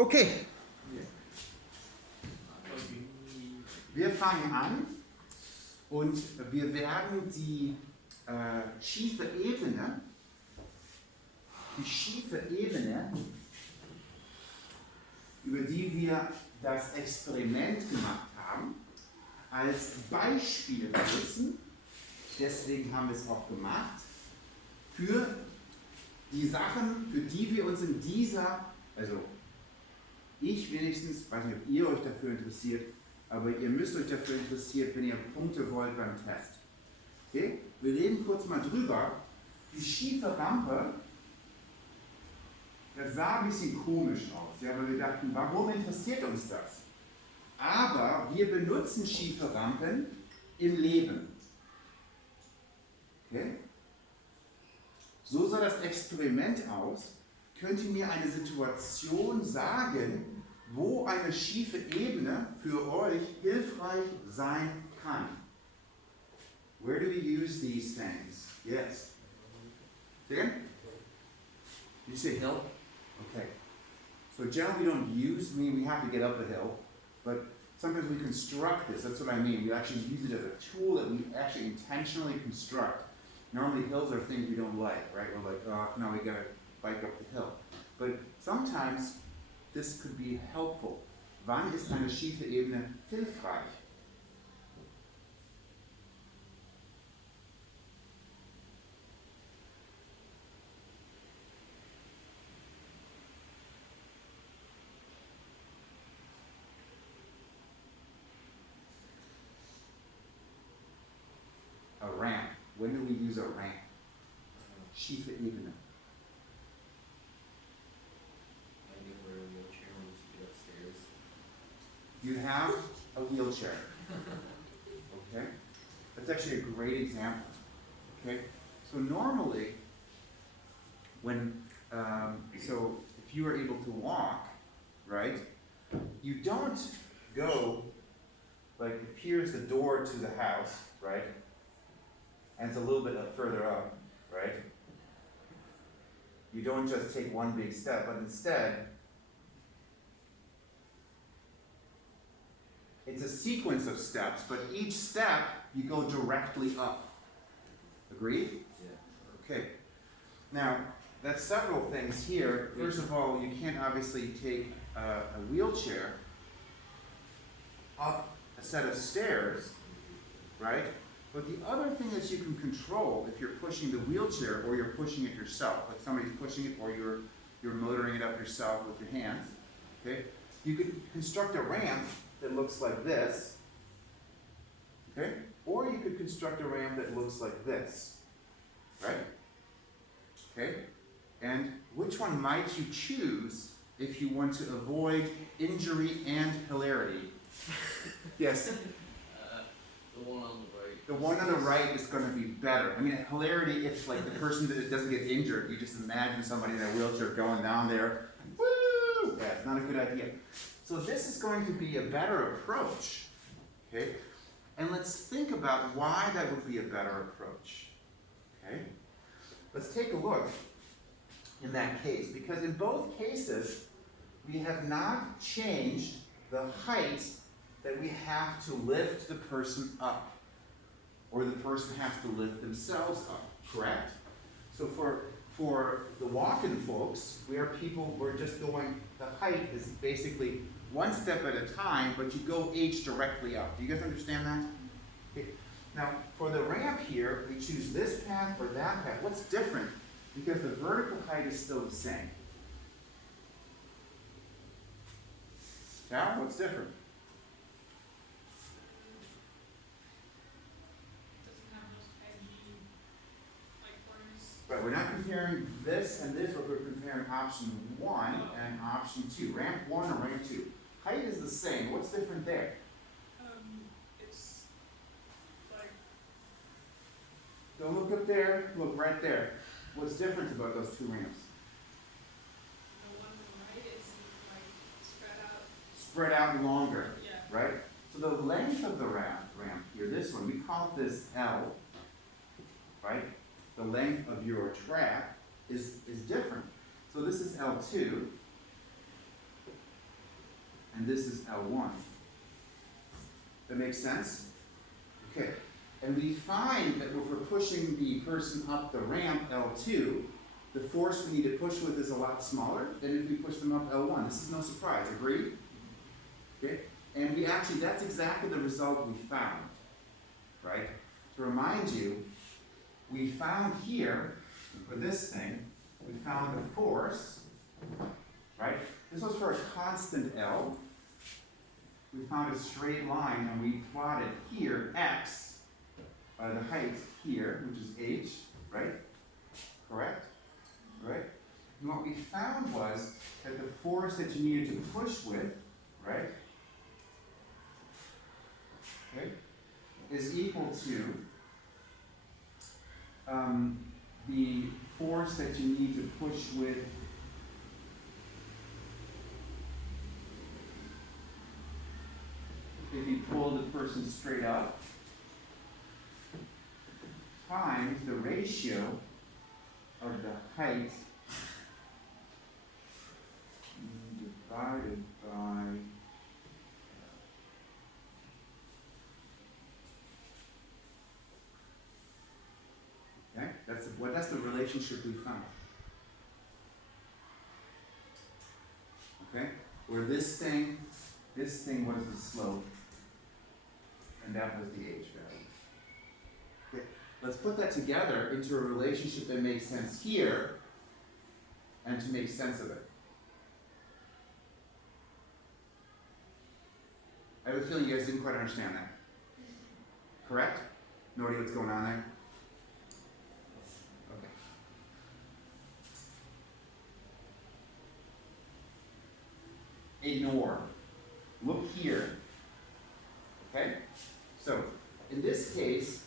Okay, wir fangen an und wir werden die schiefe Ebene, über die wir das Experiment gemacht haben, als Beispiel nutzen. Deswegen haben wir es auch gemacht, für die Sachen, für die wir uns in dieser, also ich wenigstens, weiß nicht, ob ihr euch dafür interessiert, aber ihr müsst euch dafür interessieren, wenn ihr Punkte wollt beim Test. Okay? Wir reden kurz mal drüber. Die schiefe Rampe, das sah ein bisschen komisch aus, ja, weil wir dachten, warum interessiert uns das? Aber wir benutzen schiefe Rampen im Leben. Okay? So sah das Experiment aus. Könnt ihr mir eine Situation sagen, wo eine schiefe Ebene für euch hilfreich sein kann? Where do we use these things? Yes. Say again? Did you say hill? Okay. So generally we don't use, we have to get up a hill, but sometimes we construct this. That's what I mean. We actually use it as a tool that we actually intentionally construct. Normally hills are things we don't like, right? We're like, oh, now we gotta bike up the hill. But sometimes this could be helpful. Wann ist eine schiefe Ebene hilfreich? A ramp. When do we use a ramp? Schiefe Ebene. Maybe if we're in a wheelchair and we just get upstairs. You have a wheelchair. Okay? That's actually a great example. Okay? So normally, when, so if you are able to walk, right, you don't go, like, if here's the door to the house, right, and it's a little bit further up, right, you don't just take one big step, but instead, it's a sequence of steps, but each step you go directly up. Agreed? Yeah. Okay. Now, that's several things here. First of all, you can't obviously take a wheelchair up a set of stairs, right? But the other thing that you can control if you're pushing the wheelchair or you're pushing it yourself, like somebody's pushing it or you're motoring it up yourself with your hands, okay? You could construct a ramp that looks like this, okay? Or you could construct a ramp that looks like this, right? Okay? And which one might you choose if you want to avoid injury and hilarity? Yes? The one on the right. The one on the right is going to be better. I mean, hilarity if, like, the person that doesn't get injured, you just imagine somebody in a wheelchair going down there, woo! Yeah, it's not a good idea. So this is going to be a better approach, okay? And let's think about why that would be a better approach, okay? Let's take a look in that case, because in both cases, we have not changed the height that we have to lift the person up, or the person has to lift themselves up, correct? So for the walk-in folks, we're just going, the height is basically one step at a time, but you go H directly up. Do you guys understand that? Okay. Now, for the ramp here, we choose this path or that path. What's different? Because the vertical height is still the same. Now, what's different? Doesn't have those edgy, like corners. But we're not comparing this and this, but we're comparing option 1 and option 2. Ramp 1 or ramp 2. Height is the same. What's different there? It's like, Don't look up there, look right there. What's different about those two ramps? the one on the right is like spread out. Spread out longer, Yeah. right? So the length of the ramp here, this one, we call this L, right? The length of your track is different. So this is L2, and this is L1. That makes sense? Okay, and we find that if we're pushing the person up the ramp, L2, the force we need to push with is a lot smaller than if we push them up L1. This is no surprise, agreed? Okay, and we actually, that's exactly the result we found, right? To remind you, we found here, for this thing, we found the force, right? This was for a constant L. We found a straight line and we plotted here, x, the height here, which is h, right? Correct? Right? And what we found was that the force that you needed to push with, right, okay, is equal to the force that you need to push with if you pull the person straight up times the ratio of the height divided by okay, that's the relationship we found. Okay, where this thing, what is the slope? And that was the h value. Okay, let's put that together into a relationship that makes sense here and to make sense of it. I have a feeling you guys didn't quite understand that. Correct? No idea what's going on there? Okay. Ignore. Look here. Okay? So, in this case,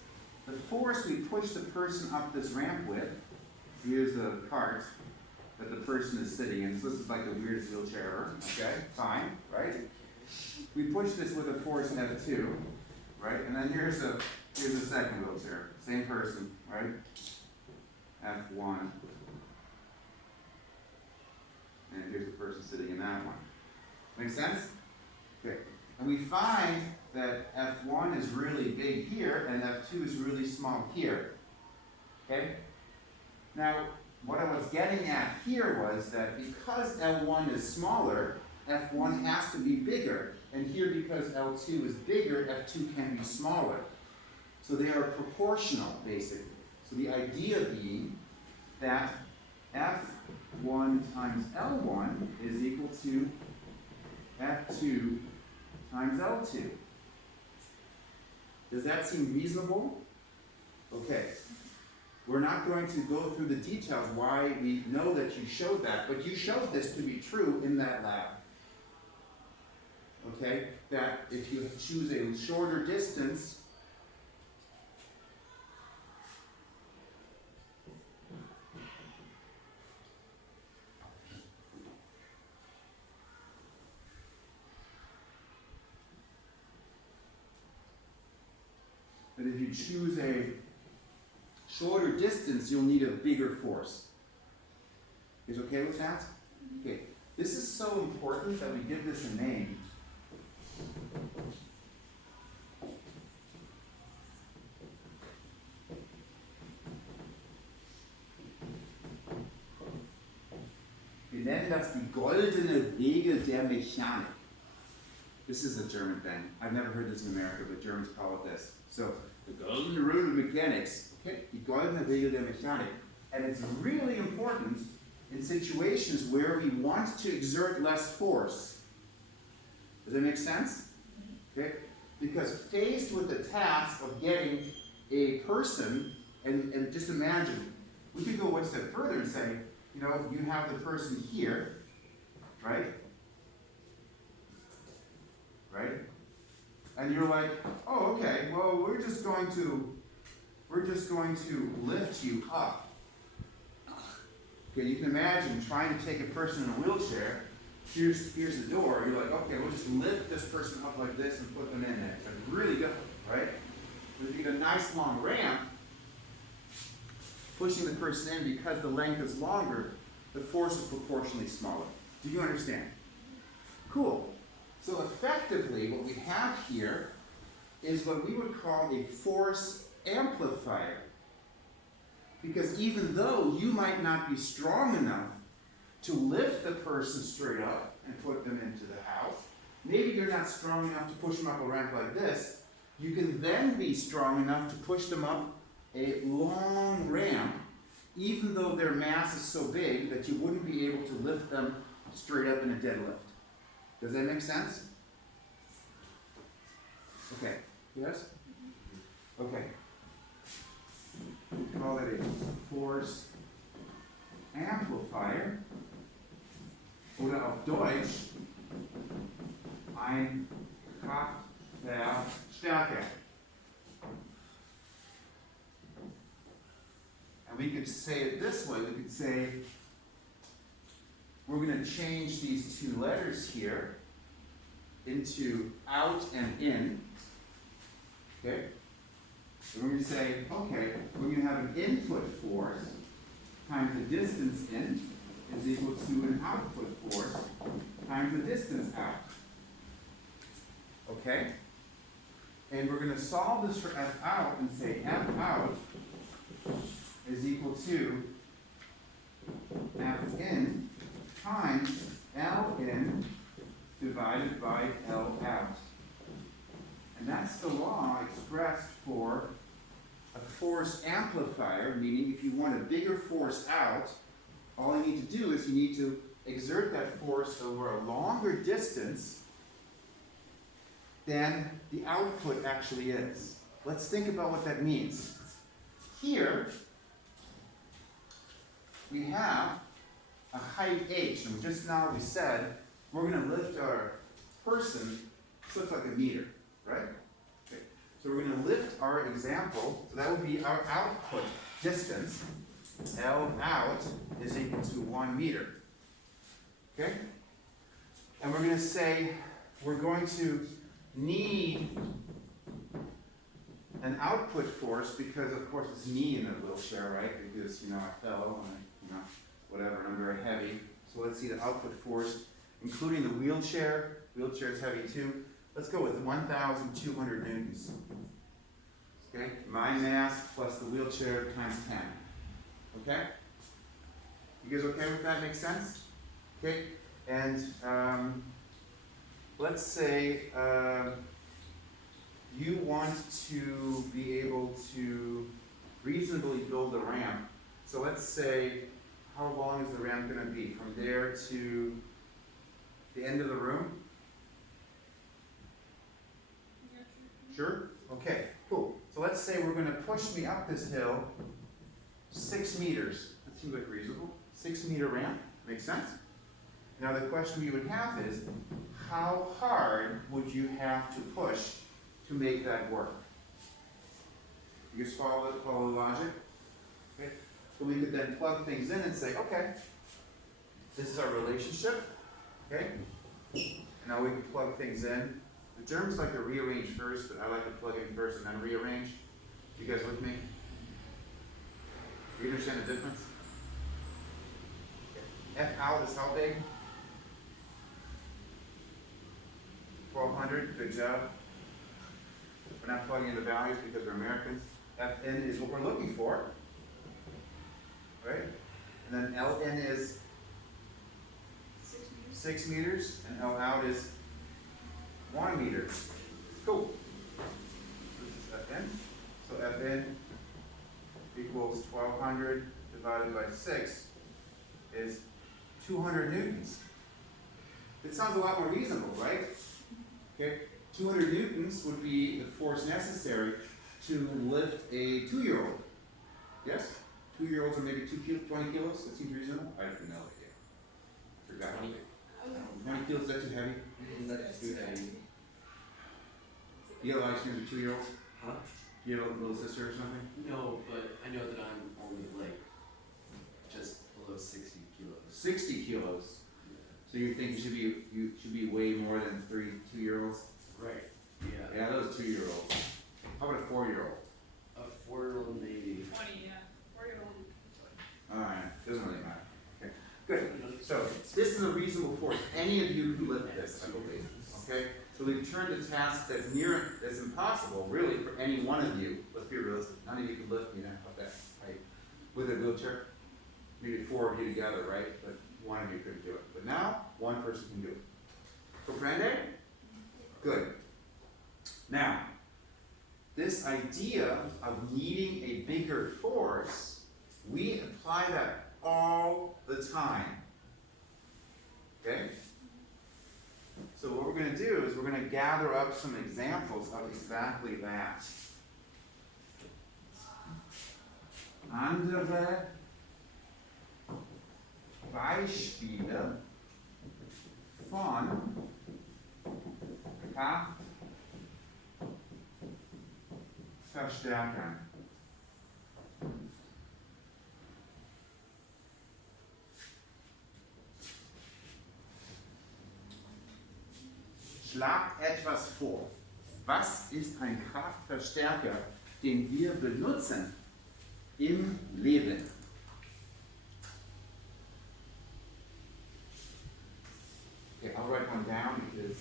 the force we push the person up this ramp with, here's the cart that the person is sitting in. So this is like the weirdest wheelchair ever. Okay? Fine, right? We push this with a force F2, right? And then here's the second wheelchair. Same person, right? F1. And here's the person sitting in that one. Make sense? Okay. And we find that F1 is really big here and F2 is really small here. Okay? Now, what I was getting at here was that because L1 is smaller, F1 has to be bigger. And here, because L2 is bigger, F2 can be smaller. So they are proportional, basically. So the idea being that F1 times L1 is equal to F2 times L2. Does that seem reasonable? Okay. We're not going to go through the details why we know that you showed that, but you showed this to be true in that lab. Okay? That if you choose a shorter distance, you'll need a bigger force. Is okay with that? Okay. This is so important that we give this a name. Wir nennen das die goldene Regel der Mechanik. This is a German thing. I've never heard this in America, but Germans call it this. So, the golden rule of mechanics. Okay, die goldene Regel der Mechanik. And it's really important in situations where we want to exert less force. Does that make sense? Okay? Because faced with the task of getting a person, and just imagine, we could go one step further and say, you know, you have the person here, right? Right? And you're like, oh, okay, well, we're just going to lift you up. Okay, you can imagine trying to take a person in a wheelchair. Here's the door. You're like, okay, we'll just lift this person up like this and put them in there. It's like really good, right? But if you get a nice long ramp, pushing the person in because the length is longer, the force is proportionally smaller. Do you understand? Cool. So effectively, what we have here is what we would call a force amplifier. Because even though you might not be strong enough to lift the person straight up and put them into the house, maybe you're not strong enough to push them up a ramp like this, you can then be strong enough to push them up a long ramp, even though their mass is so big that you wouldn't be able to lift them straight up in a deadlift. Does that make sense? Okay. Yes? Okay. We call it a force amplifier. Oder auf Deutsch ein Kraftverstärker. And we could say it this way. We could say we're going to change these two letters here into out and in. Okay? So we're going to say, okay, we're going to have an input force times the distance in is equal to an output force times the distance out. Okay? And we're going to solve this for F out and say F out is equal to F in times L in divided by L out. And that's the law expressed for a force amplifier, meaning if you want a bigger force out, all you need to do is you need to exert that force over a longer distance than the output actually is. Let's think about what that means. Here, we have a height h, and just now we said we're going to lift our person, so it's like a meter, right? Okay. So we're going to lift our example, so that would be our output distance. L out is equal to 1 meter. Okay? And we're going to say we're going to need an output force because, of course, it's me in the wheelchair, right? Because, I fell and, whatever, I'm very heavy. So let's see the output force, including the wheelchair. Wheelchair is heavy too. Let's go with 1,200 newtons. Okay? My mass plus the wheelchair times 10. Okay? You guys okay with that? Make sense? Okay? And let's say you want to be able to reasonably build a ramp. So let's say, how long is the ramp going to be? From there to the end of the room? Sure? Okay, cool. So let's say we're going to push me up this hill 6 meters. That seems like reasonable. 6 meter ramp. Makes sense? Now the question we would have is, how hard would you have to push to make that work? You guys follow the logic? Okay. So we could then plug things in and say, okay, this is our relationship. Okay. And now we can plug things in. The Germans like to rearrange first, but I like to plug in first and then rearrange. You guys with me? You understand the difference? Okay. F out is how big? 1,200, good job. We're not plugging in the values because we're Americans. Fn is what we're looking for, right? And then Ln is 6 meters, and L out is 1 meter. Cool. This is Fn. So Fn equals 1,200 divided by 6 is 200 newtons. It sounds a lot more reasonable, right? Okay, 200 newtons would be the force necessary to lift a 2-year-old. Yes? 2-year-olds are maybe 20 kilos? That seems reasonable? I have no idea. Forgot. 20 kilos, is that too heavy? That's too heavy. You have a lot of experience with 2-year-olds? Huh? Do you have a little sister or something? No, but I know that I'm only like just below 60 kilos. 60 kilos. Yeah. So you think you should be way more than 2-year-olds? Right. Yeah. Yeah, those 2-year-olds. How about a 4-year-old? A 4-year-old maybe. 20, yeah. 4-year-old. Alright, doesn't really matter. Okay, good. So this is a reasonable force. any of you can lift this, I believe, okay? So we've turned a task that's impossible, really, for any one of you. Let's be realistic, none of you can lift me up that height with a wheelchair. Maybe 4 of you together, right? But one of you couldn't do it. But now, one person can do it. Comprende? Good. Now, this idea of needing a bigger force, we apply that all the time. Okay? So what we're going to do is we're going to gather up some examples of exactly that. Andere Beispiele von Kraftverstärkern. Schlagt etwas vor. Was ist ein Kraftverstärker, den wir benutzen im Leben? Okay, I'll write one down because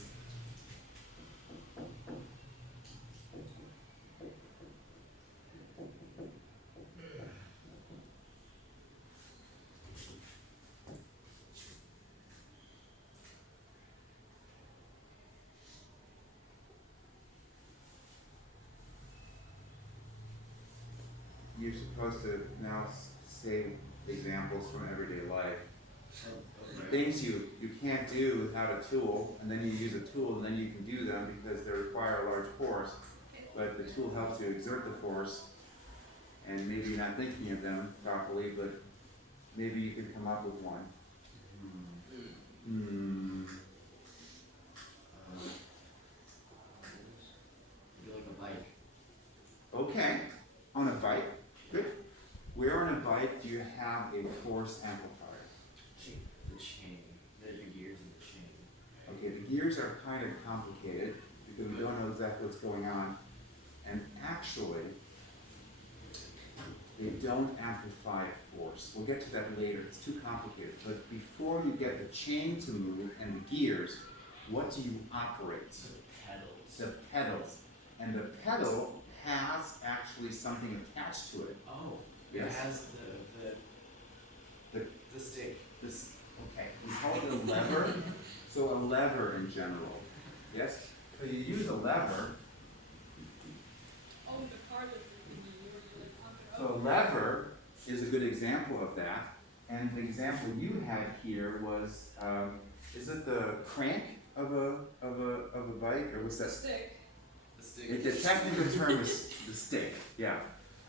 you're supposed to now say examples from everyday life. Things you can't do without a tool, and then you use a tool, and then you can do them because they require a large force. But the tool helps you exert the force, and maybe you're not thinking of them properly, but maybe you could come up with one. Like a bike. Okay, on a bike, good. Where on a bike do you have a force amplifier? The chain. The gears and the chain. Okay, the gears are kind of complicated because we don't know exactly what's going on. And actually, they don't amplify force. We'll get to that later. It's too complicated. But before you get the chain to move and the gears, what do you operate? The pedals. The pedals. And the pedal has actually something attached to it. Oh. Yes. It has the stick. This, okay, we call it a lever. So a lever in general. Yes? So you use a lever. Oh, the car that you like pump it So up. a lever is a good example of that. And the example you had here was, is it the crank of a bike, or was that? Stick. The stick. The technical term is the stick. Yeah.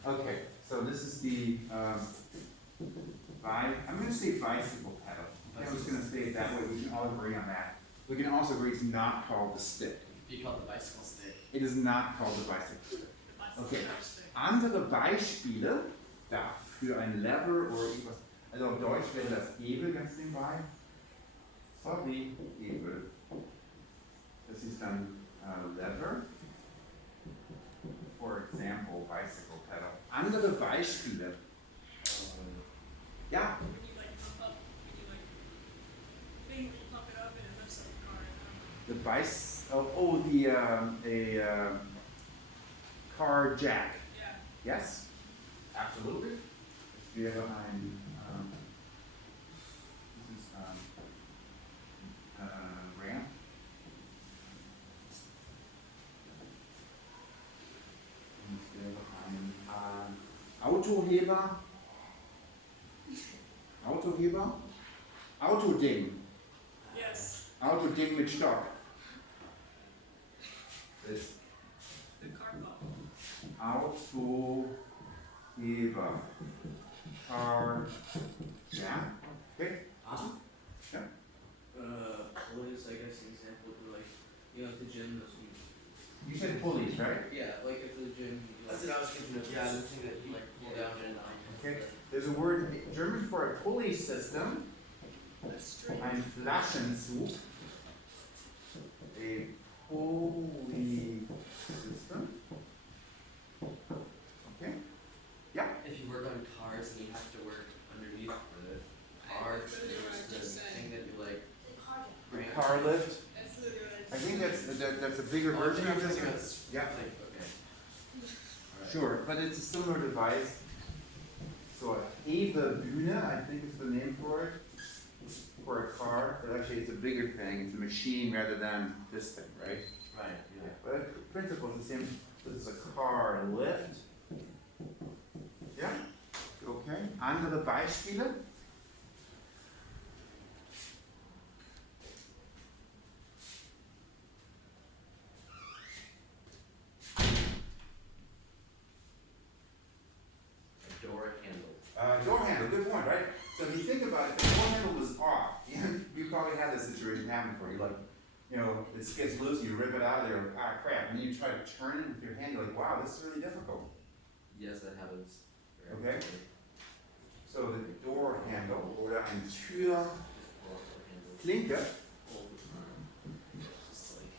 Okay. So this is the I'm going to say bicycle pedal. I was going to say it that way. We can all agree on that. We can also agree it's not called the stick. You call it the bicycle stick. It is not called the bicycle stick. Okay. Andere Beispiele dafür ein Lever oder irgendwas. Also auf Deutsch wäre das Hebel ganz nebenbei. Sorry, Hebel. Das ist dann Lever. For example, bicycle pedal. Andere Beispiele. Ja. When you like pump up, when you like thing will pump it up and it lifts up the car. The car jack. Yeah. Yes? Absolutely. Wir ein, this is ramp. Und wir ein Autoheber. Autoding. Yes. Autoding mit Stock. Das The car pump. Autoheber. Car jack. Okay. Yeah. Pulleys, I guess, an example would be like, you know, at the gym, those You said pulleys, right? yeah, like at the gym, you That's what I was thinking of. Yeah, the thing that you like pull down and Okay. There's a word in German for a pulley system. The string. Ein Flaschenzug. A pulley system. Okay. Yeah. If you work on cars and you have to work underneath the car, Literally what I there's the just said. thing that you like crank car lift. That's literally what I think that's a bigger version of this. Yeah. Okay. Alright. Sure, but it's a similar device. So a Hebebühne, I think is the name for it, for a car. But actually, it's a bigger thing. It's a machine rather than this thing, right? Right, yeah. But the principle is the same. This is a car lift. Ja? Okay. Andere Beispiele? Door handle. Door handle, good point, right? So if you think about it, if the door handle was off, you probably had this situation happen for you. Like, you know, this gets loose and you rip it out of there, ah crap, and then you try to turn it with your hand, you're like, wow, this is really difficult. Yes, that happens. very Okay. frequently. So the door handle, oder eine Tür, Just pull up door handles Klinke, all the time. Just like.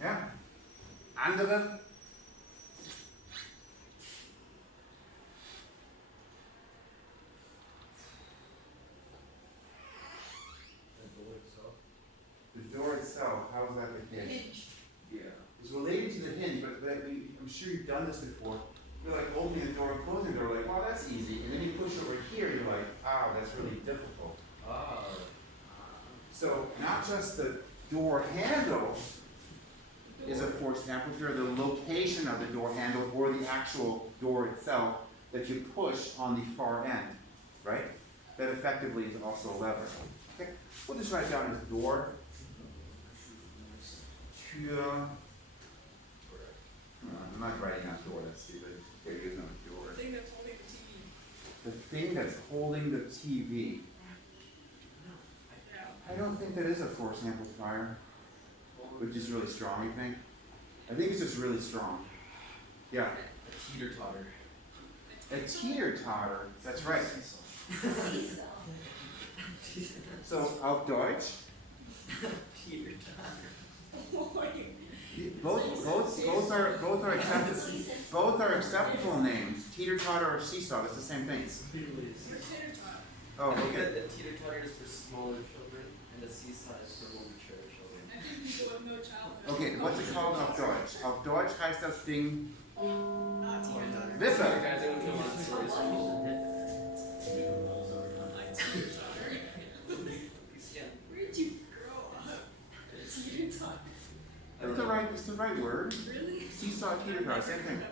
ja. Andere, the door itself, how is that the case? hinge. Yeah. It's related to the hinge, but I'm sure you've done this before. You're like opening the door and closing the door, like, wow, that's easy. And then you push over here, you're like, ah, that's really difficult. Oh. So not just the door handle is a forced amplifier, the location of the door handle or the actual door itself that you push on the far end, right? That effectively is also a lever. Okay, we'll just write down as door, Tür. I'm not writing down door, that's stupid. There is no door. The thing that's holding the TV. The thing that's holding the TV. Yeah. I don't think that is a force amplifier, which is really strong, you think? I think it's just really strong. Yeah. A teeter totter. A teeter-totter, that's right. So, auf Deutsch, Teeter totter. both are acceptable, both are acceptable names. Teeter-totter or seesaw, it's the same thing. What's tater-tot? Oh, I think okay. that the teeter totter is for smaller children, and the seesaw is for more mature children. I think people with no childhood. Okay, what's it called auf Deutsch? Auf Deutsch heißt das Ding Not teeter-totter. Wippe. Guys, I went to a Montessori school. Like teeter-totter. Yeah. Where'd you grow up? Teeter-tot. It's the right word. Really? Seesaw, teeter-totter, same thing.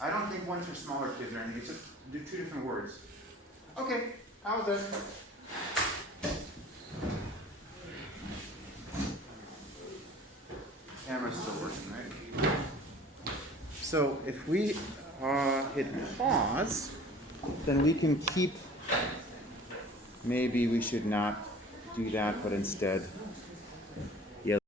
I don't think one's for smaller kids or anything, it's just two different words. Okay, how's that? Camera's still working, right? So if we hit pause, then we can keep, maybe we should not do that, but instead